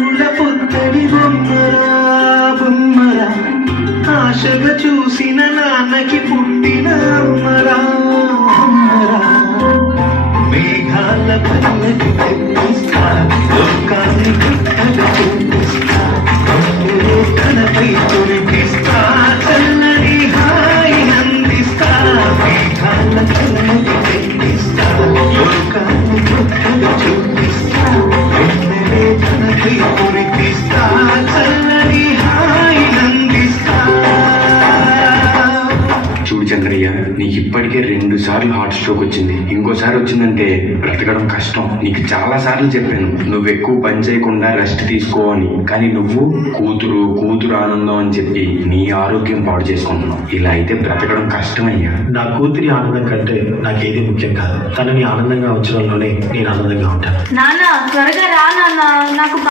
పూల పుత్తడి బొమ్మరా బొమ్మరా ఆశగా చూసిన నాన్నకి పుట్టిన అమ్మరా అమ్మరా మేఘాల పల్లకి తెప్పిస్తా లోకాన్ని గుట్టగా చూపిస్తా తనపై తొలిపిస్తా చల్లని హాయి నందిస్తా మేఘాల పల్లకి తెప్పిస్తా లోకాన్ని గుట్టగా చూపిస్తా తనపై తొలిపిస్తా చల్లని హాయి నందిస్తా. చూడు చంద్రయ్య, నీకు ఇప్పటికే 2 సార్లు హార్ట్ స్ట్రోక్ వచ్చింది. ఇంకోసారి వచ్చిందంటే బ్రతకడం కష్టం. నీకు చాలా సార్లు చెప్పాను నువ్వు ఎక్కువ పని చేయకుండా రెస్ట్ తీసుకో అని. కానీ నువ్వు కూతురు ఆనందం అని చెప్పి నీ ఆరోగ్యం పాడు చేసుకుంటున్నావు. ఇలా అయితే బ్రతకడం కష్టమయ్యా. నా కూతురి ఆనందం కంటే నాకేది ముఖ్యం కాదు. తనని ఆనందంగా ఉంచడంలోనే నేను ఆనందంగా ఉంటాను. నాన్న త్వరగా రా నాన్న, నాకు